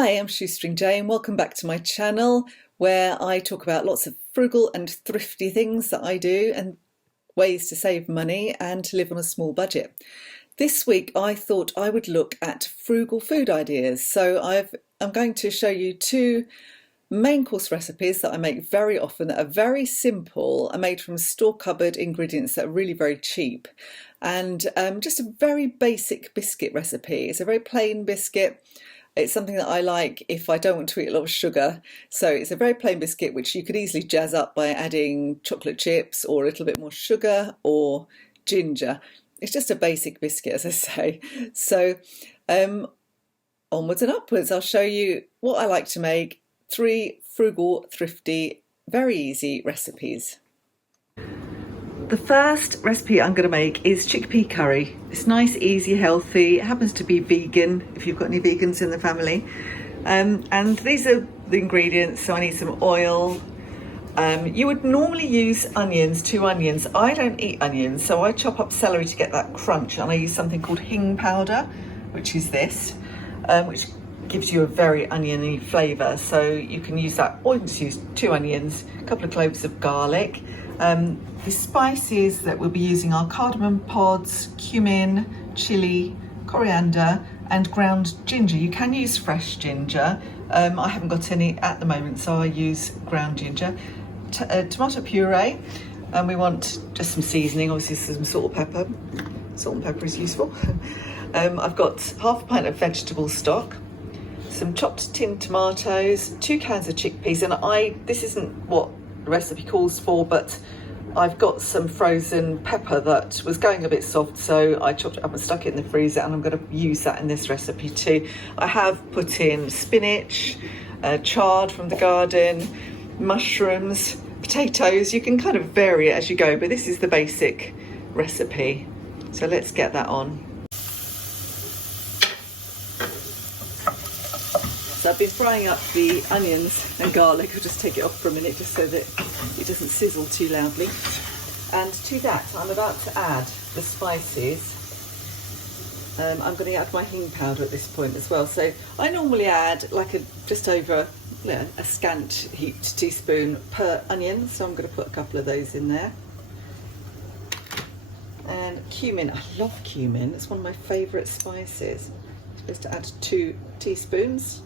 Hi, I'm Shoestring Jane. Welcome back to my channel where I talk about lots of frugal and thrifty things that I do and ways to save money and to live on a small budget. This week I thought I would look at frugal food ideas. So I'm going to show you two main course recipes that I make very often that are very simple, are made from store cupboard ingredients that are really very cheap, and just a very basic biscuit recipe. It's a very plain biscuit. It's something that I like if I don't want to eat a lot of sugar. So it's a very plain biscuit which you could easily jazz up by adding chocolate chips or a little bit more sugar or ginger. It's just a basic biscuit, as I say. So onwards and upwards, I'll show you what I like to make. 3 frugal, thrifty, very easy recipes. The first recipe I'm going to make is chickpea curry. It's nice, easy, healthy. It happens to be vegan, if you've got any vegans in the family. And these are the ingredients. So I need some oil. You would normally use onions, 2 onions. I don't eat onions, so I chop up celery to get that crunch. And I use something called hing powder, which is this, which gives you a very oniony flavour. So you can use that, or you can just use 2 onions, a couple of cloves of garlic. The spices that we'll be using are cardamom pods, cumin, chilli, coriander and ground ginger. You can use fresh ginger. I haven't got any at the moment, so I use ground ginger. Tomato puree, and we want just some seasoning, obviously some salt and pepper. Salt and pepper is useful. I've got half a pint of vegetable stock, some chopped tinned tomatoes, 2 cans of chickpeas, and this isn't what the recipe calls for, but I've got some frozen pepper that was going a bit soft, so I chopped it up and stuck it in the freezer, and I'm going to use that in this recipe too. I have put in spinach, chard from the garden, mushrooms, potatoes. You can kind of vary it as you go, but this is the basic recipe. So let's get that on. So I've been frying up the onions and garlic. I'll just take it off for a minute just so that it doesn't sizzle too loudly. And to that, I'm about to add the spices. I'm going to add my hing powder at this point as well. So I normally add like just over a scant heaped teaspoon per onion. So I'm going to put a couple of those in there. And cumin, I love cumin. It's one of my favourite spices. I'm supposed to add 2 teaspoons.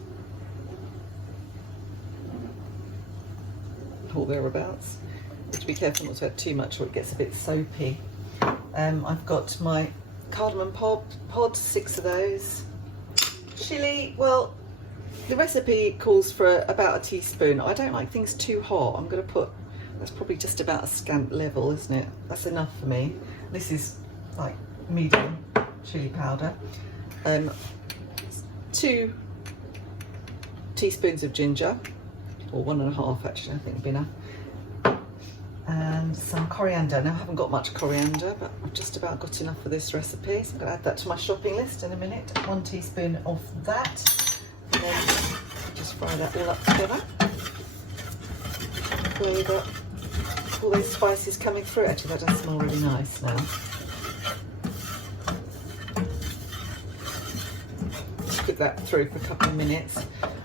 Or thereabouts. You have to be careful not to add too much or it gets a bit soapy. I've got my cardamom pods, 6 of those. Chilli, well, the recipe calls for about a teaspoon. I don't like things too hot. I'm going to put, that's probably just about a scant level, isn't it? That's enough for me. This is like medium chilli powder. 2 teaspoons of ginger, or 1.5 actually, I think would be enough. And some coriander. Now I haven't got much coriander, but I've just about got enough for this recipe. So I'm going to add that to my shopping list in a minute. 1 teaspoon of that. And then just fry that all up together. Where we've got all those spices coming through. Actually, that does smell really nice now. Just cook that through for a couple of minutes.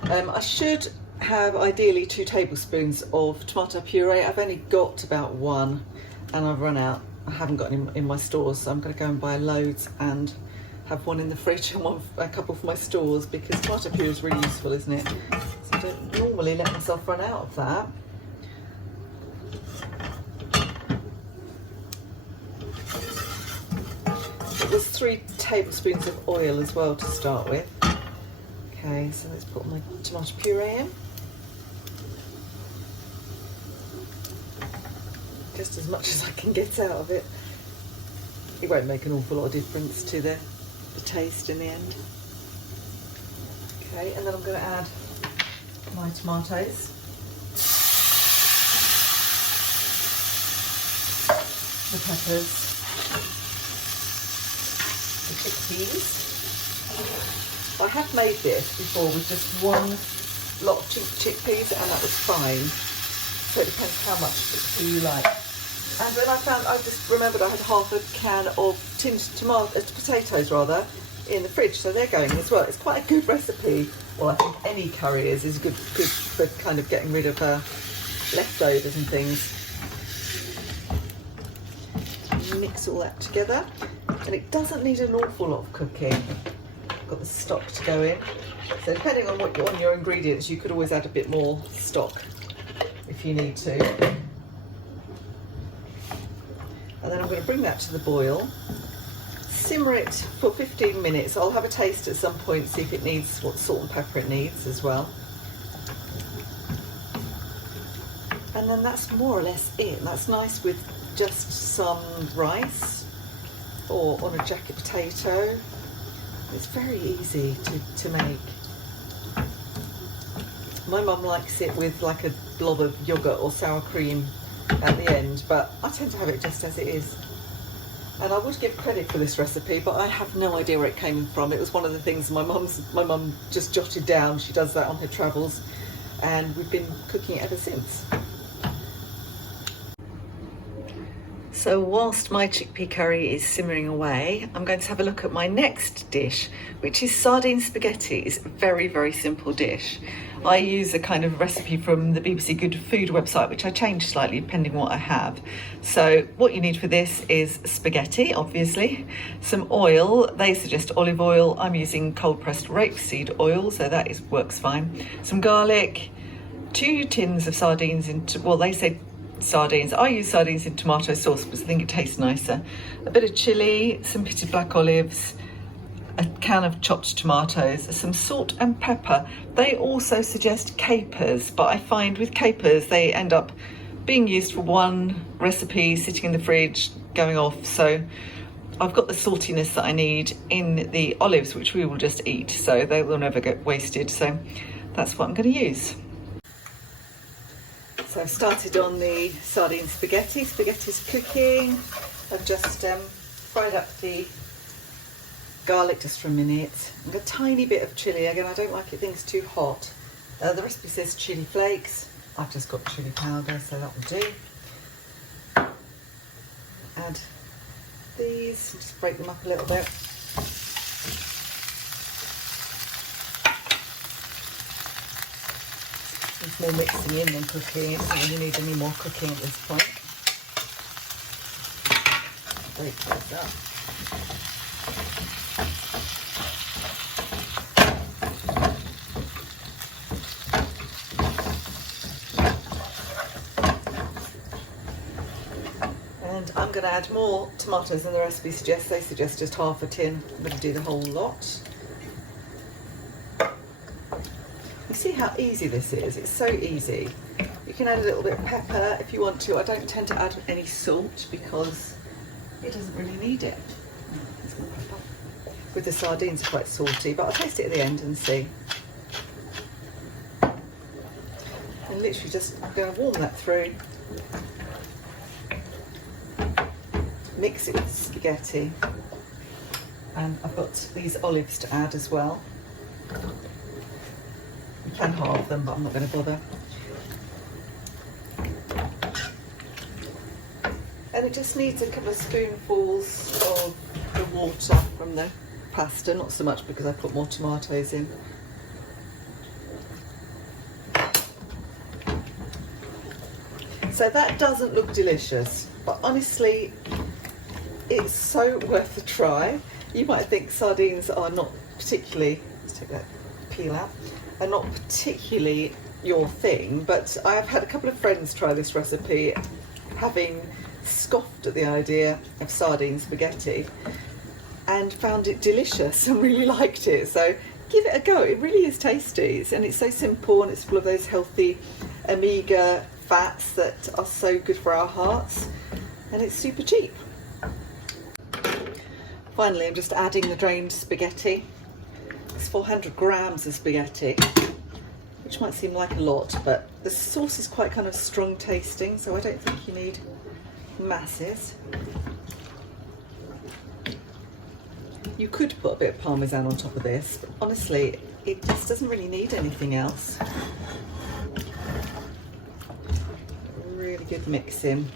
I should have ideally 2 tablespoons of tomato puree. I've only got about 1 and I've run out. I haven't got any in my stores, so I'm going to go and buy loads and have 1 in the fridge and a couple for my stores, because tomato puree is really useful, isn't it? So I don't normally let myself run out of that. It was 3 tablespoons of oil as well to start with. Okay, so let's put my tomato puree in. Just as much as I can get out of it. It won't make an awful lot of difference to the taste in the end. Okay, and then I'm going to add my tomatoes. The peppers. The chickpeas. I have made this before with just 1 lot of chickpeas, and that was fine. So it depends how much chickpea you like. And then I just remembered I had half a can of tinned potatoes in the fridge, so they're going as well. It's quite a good recipe. Well, I think any curry is good for kind of getting rid of leftovers and things. Mix all that together, and it doesn't need an awful lot of cooking. Got the stock to go in, so depending on on your ingredients, you could always add a bit more stock if you need to. And then I'm going to bring that to the boil, simmer it for 15 minutes. I'll have a taste at some point, see if it needs what salt and pepper it needs as well. And then that's more or less it. That's nice with just some rice or on a jacket potato. It's very easy to make. My mum likes it with like a blob of yoghurt or sour cream at the end, but I tend to have it just as it is. And I would give credit for this recipe, but I have no idea where it came from. It was one of the things my mum just jotted down. She does that on her travels, and we've been cooking it ever since. So whilst my chickpea curry is simmering away, I'm going to have a look at my next dish, which is sardine spaghetti. It's a very, very simple dish. I use a kind of recipe from the BBC Good Food website, which I change slightly depending on what I have. So what you need for this is spaghetti, obviously, some oil. They suggest olive oil. I'm using cold pressed rapeseed oil, so that works fine. Some garlic, 2 tins of sardines they say sardines. I use sardines in tomato sauce because I think it tastes nicer. A bit of chilli, some pitted black olives, a can of chopped tomatoes, some salt and pepper. They also suggest capers, but I find with capers they end up being used for one recipe, sitting in the fridge, going off. So I've got the saltiness that I need in the olives, which we will just eat, so they will never get wasted. So that's what I'm going to use. So I've started on the sardine spaghetti. Spaghetti's cooking. I've just fried up the garlic just for a minute. And a tiny bit of chilli. Again, I don't like it things too hot. The recipe says chilli flakes. I've just got chilli powder, so that will do. Add these, just break them up a little bit. There's more mixing in than cooking. It doesn't really need any more cooking at this point. Break those up. And I'm going to add more tomatoes than the recipe suggests. They suggest just half a tin. I'm going to do the whole lot. You see how easy this is? It's so easy. You can add a little bit of pepper if you want to. I don't tend to add any salt because it doesn't really need it. There's more pepper. With the sardines, quite salty, but I'll taste it at the end and see. And literally just going to warm that through. Mix it with the spaghetti. And I've got these olives to add as well. You can halve them, but I'm not going to bother. And it just needs a couple of spoonfuls of the water from the pasta, not so much because I put more tomatoes in. So that doesn't look delicious, but honestly, it's so worth a try. You might think sardines are not particularly, let's take that peel out, are not particularly your thing, but I have had a couple of friends try this recipe, having scoffed at the idea of sardine spaghetti, and found it delicious and really liked it. So give it a go. It really is tasty, and it's so simple, and it's full of those healthy omega fats that are so good for our hearts, and it's super cheap. Finally, I'm just adding the drained spaghetti. It's 400 grams of spaghetti, which might seem like a lot, but the sauce is quite kind of strong tasting, so I don't think you need masses. You could put a bit of parmesan on top of this, but honestly, it just doesn't really need anything else. Really good mixing.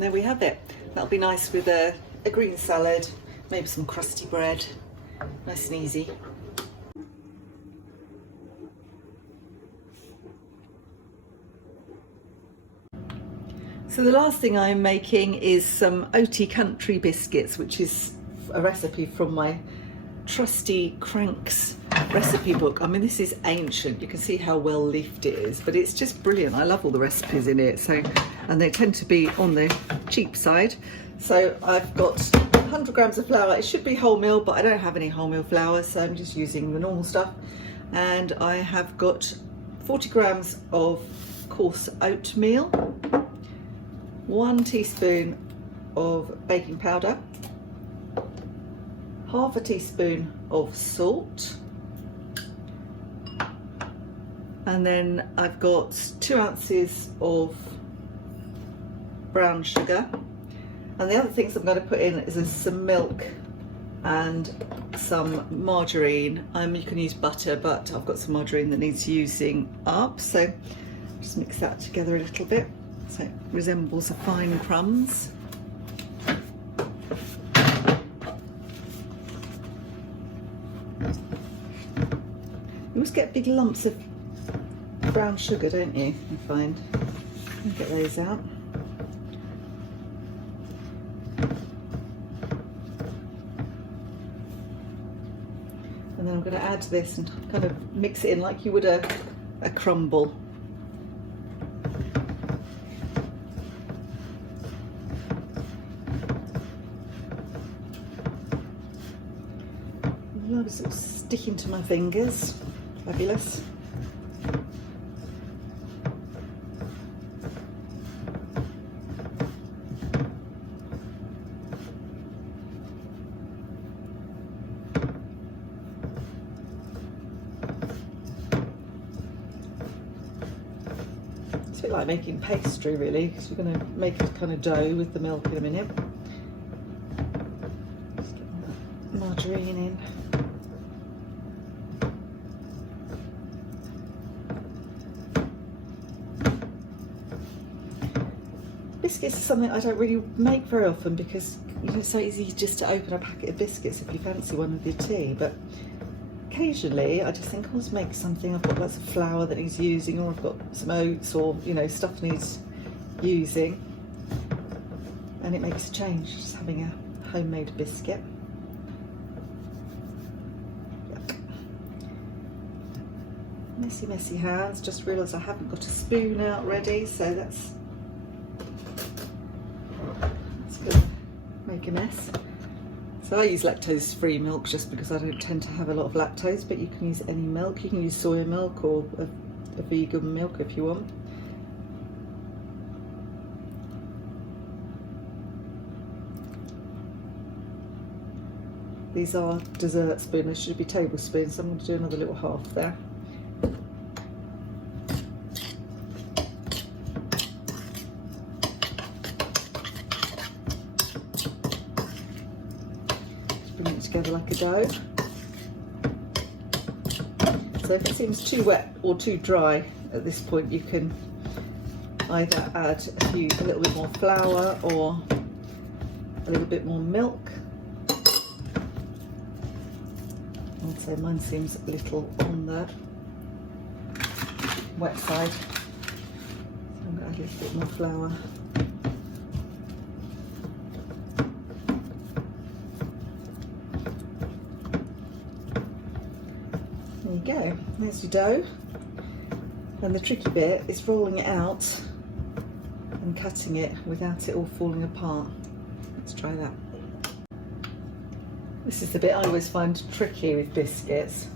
And there we have it. That'll be nice with a green salad, maybe some crusty bread. Nice and easy. So the last thing I'm making is some oaty country biscuits, which is a recipe from my trusty Cranks recipe book. I mean, this is ancient. You can see how well leafed it is, but it's just brilliant. I love all the recipes in it. And they tend to be on the cheap side. So I've got 100 grams of flour. It should be wholemeal, but I don't have any wholemeal flour, so I'm just using the normal stuff. And I have got 40 grams of coarse oatmeal, 1 teaspoon of baking powder, half a teaspoon of salt, and then I've got 2 ounces of brown sugar. And the other things I'm going to put in is some milk and some margarine. You can use butter, but I've got some margarine that needs using up, so just mix that together a little bit so it resembles a fine crumbs. You always get big lumps of brown sugar, don't you? I find. Get those out. And then I'm going to add this and kind of mix it in like you would a crumble. It's sort of sticking to my fingers. Fabulous. It's a bit like making pastry, really, because you're going to make a kind of dough with the milk in a minute. Just get the margarine in. Biscuits is something I don't really make very often because it's so easy just to open a packet of biscuits if you fancy one with your tea, but occasionally I just think I'll just make something. I've got lots of flour that needs using, or I've got some oats, or stuff needs using, and it makes a change just having a homemade biscuit. Yuck. Messy hands. Just realised I haven't got a spoon out ready, so that's gonna make a mess. So I use lactose-free milk just because I don't tend to have a lot of lactose, but you can use any milk. You can use soy milk or a vegan milk if you want. These are dessert spoons, they should be tablespoons, so I'm going to do another little half there. Bring it together like a dough. So if it seems too wet or too dry at this point, you can either add a little bit more flour or a little bit more milk. I'd say mine seems a little on the wet side, so I'm going to add a little bit more flour. There you go, there's your dough, and the tricky bit is rolling it out and cutting it without it all falling apart. Let's try that. This is the bit I always find tricky with biscuits.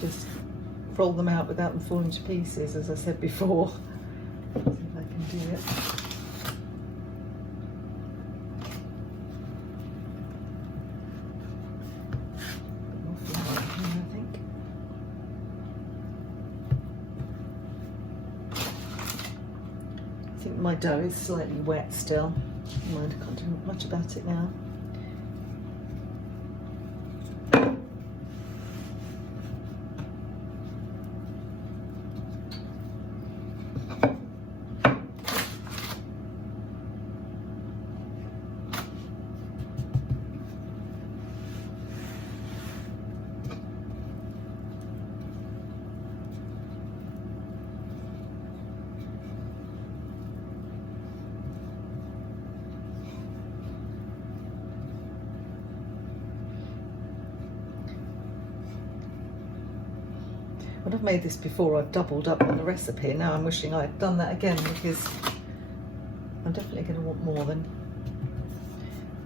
Just roll them out without them falling to pieces, as I said before. Let's see if I can do it. I think my dough is slightly wet still. Never mind, I can't do much about it now. When I've made this before, I've doubled up on the recipe. Now I'm wishing I'd done that again, because I'm definitely going to want more than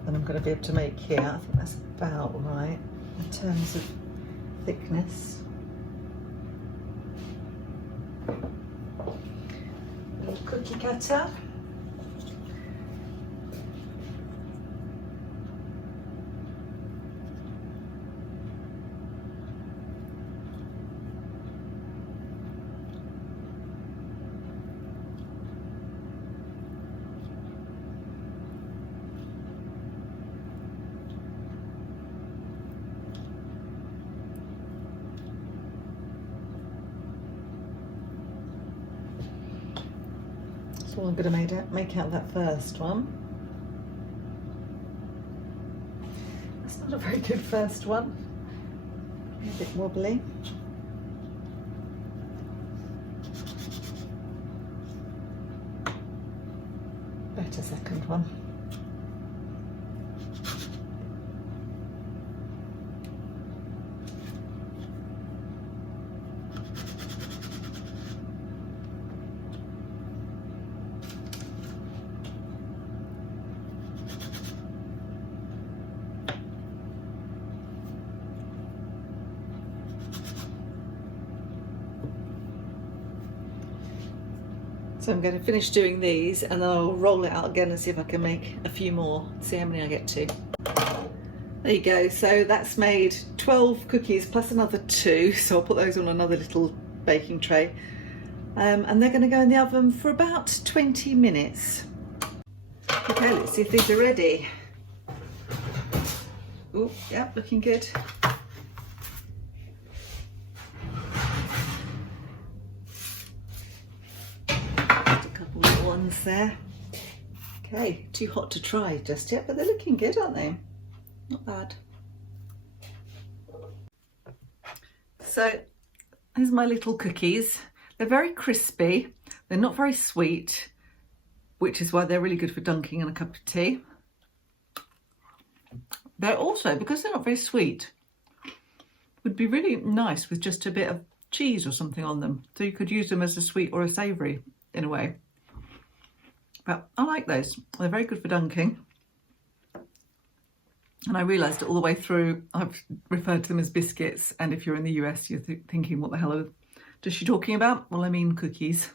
I'm going to be able to make here. I think that's about right in terms of thickness. Little cookie cutter. So I'm going to make out that first one. That's not a very good first one. A bit wobbly. Better second one. So I'm going to finish doing these and then I'll roll it out again and see if I can make a few more, see how many I get to. There you go, so that's made 12 cookies plus another 2, so I'll put those on another little baking tray. And they're going to go in the oven for about 20 minutes. Okay, let's see if these are ready. Oh, yeah, looking good. Ones there. Okay, too hot to try just yet, but they're looking good, aren't they? Not bad. So here's my little cookies. They're very crispy. They're not very sweet, which is why they're really good for dunking in a cup of tea. They're also, because they're not very sweet, would be really nice with just a bit of cheese or something on them. So you could use them as a sweet or a savoury in a way. But I like those. They're very good for dunking. And I realised all the way through, I've referred to them as biscuits. And if you're in the US, you're thinking, what the hell is she talking about? Well, I mean cookies.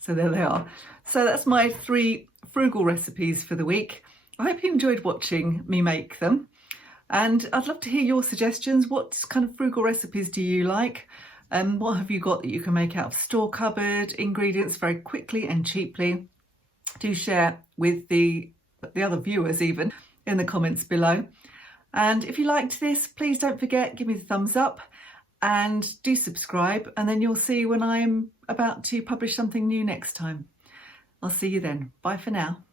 So there they are. So that's my 3 frugal recipes for the week. I hope you enjoyed watching me make them. And I'd love to hear your suggestions. What kind of frugal recipes do you like? What have you got that you can make out of store cupboard ingredients very quickly and cheaply? Do share with the other viewers even in the comments below. And if you liked this, please don't forget, give me the thumbs up and do subscribe, and then you'll see when I'm about to publish something new next time. I'll see you then. Bye for now.